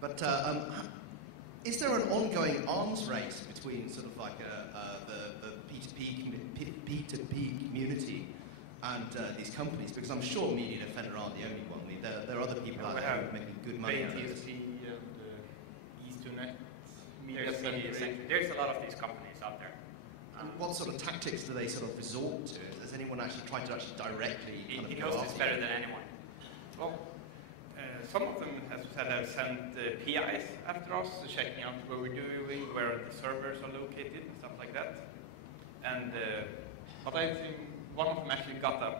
But is there an ongoing arms race between sort of like the P2P community and these companies? Because I'm sure Media Defender aren't the only one. I mean, there are other people out there who are making good money out of this. There's a lot of these companies out there. And what sort of tactics do they sort of resort to? Has anyone actually tried to directly He knows this better than anyone. Well, some of them, as I said, have sent PIs after us, checking out what we're doing, where the servers are located, and stuff like that. And but I think one of them actually got a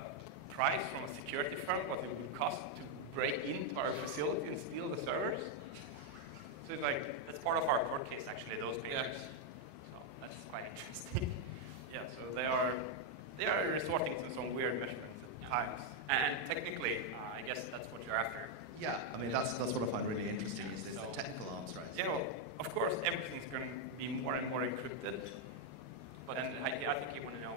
prize from a security firm, what it would cost to break into our facility and steal the servers. So it's like, that's part of our court case, actually, those papers. Yeah. So that's quite interesting. Yeah, so they are resorting to some weird measurements at times. And technically, I guess that's what you're after. Yeah, I mean, that's what I find really interesting, is this technical arms race. Yeah, well, of course, everything's going to be more and more encrypted. But I think you want to know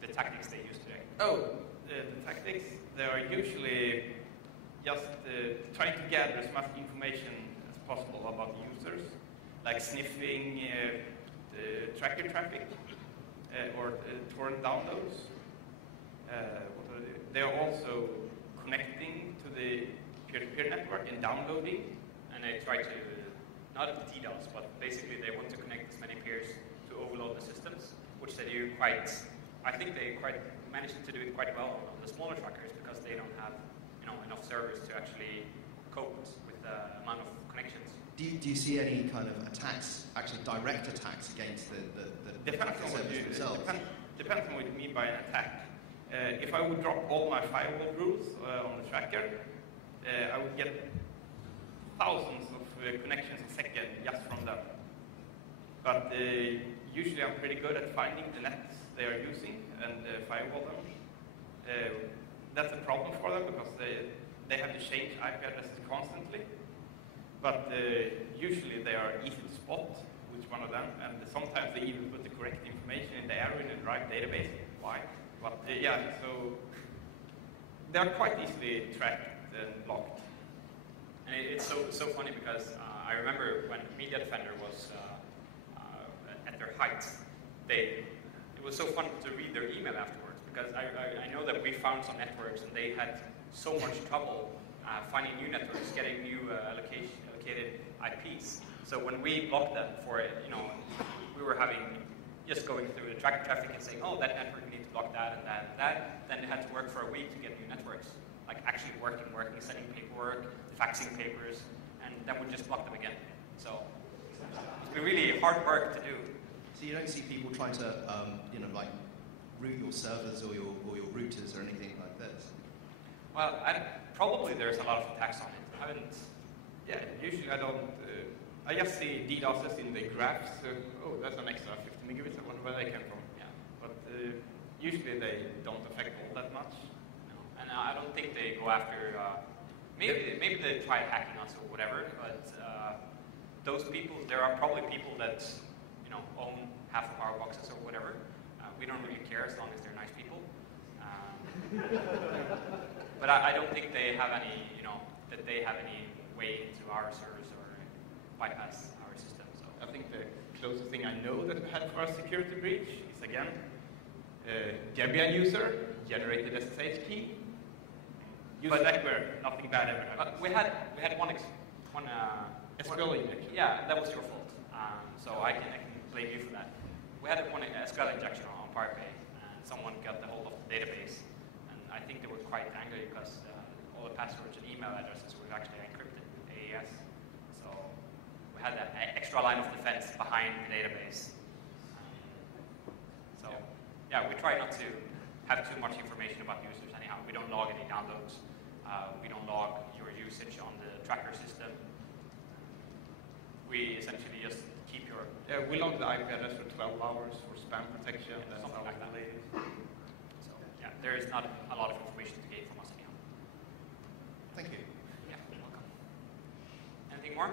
the tactics they use today. Oh, the tactics, they are usually just trying to gather as much information as possible about users, like sniffing the tracker traffic or torrent downloads. They are also connecting to the peer-to-peer network and downloading. And they try to, not DDoS, but basically they want to connect as many peers to overload the systems, which they do quite, I think they managed to do it quite well on the smaller trackers because they don't have enough servers to actually cope with the amount of connections. Do you see any kind of attacks, actually direct attacks against the depends on what you themselves? Depends on what you mean by an attack. If I would drop all my firewall rules on the tracker, I would get thousands of connections a second just from them. But usually I'm pretty good at finding the nets they are using and firewall them. That's a problem for them because they have to change IP addresses constantly. But usually they are easy to spot which one of them, and sometimes they even put the correct information in the error in the right database. Why? But yeah, so they are quite easily tracked and blocked. And it's so funny because I remember when Media Defender was at their height, it was so fun to read their email afterwards because I know that we found some networks and they had so much trouble finding new networks, getting new allocated IPs. So when we blocked them for it, we were just going through the tracker traffic and saying, oh, that network, we need to block that and that and that. Then they had to work for a week to get new networks, like actually working, sending paperwork, faxing papers, and then we just block them again. So it's been really hard work to do. So you don't see people trying to, like root your servers or your routers or anything like this? Well, probably there's a lot of attacks on it. I haven't. Yeah, usually I don't. I just see DDoSes in the graphs. Oh, that's an extra 50 megabits. I wonder where they came from. Yeah. But usually they don't affect all that much. No. And I don't think they go after. Maybe they try hacking us or whatever. But those people, there are probably people that own half of our boxes or whatever. We don't really care as long as they're nice people. But I don't think they have any, that they have any way into our servers or bypass our system. So I think the closest thing I know that we had for a security breach is again, Debian user generated SSH key. But where nothing bad ever happened. We had one SQL injection. Yeah, that was your fault. So I can blame you for that. We had one SQL injection on Pirate Bay, and someone got the hold of the database, and I think they were quite angry because all the passwords and email addresses were actually encrypted with AES. So we had that extra line of defense behind the database. So yeah, we try not to have too much information about users anyhow. We don't log any downloads. We don't log your usage on the tracker system. We essentially just keep your... Yeah, we log the IP address for 12 hours for spam protection. Yeah, something like that. So yeah, there is not a lot of information to gain from us anyhow. Thank you. Yeah, you're welcome. Anything more?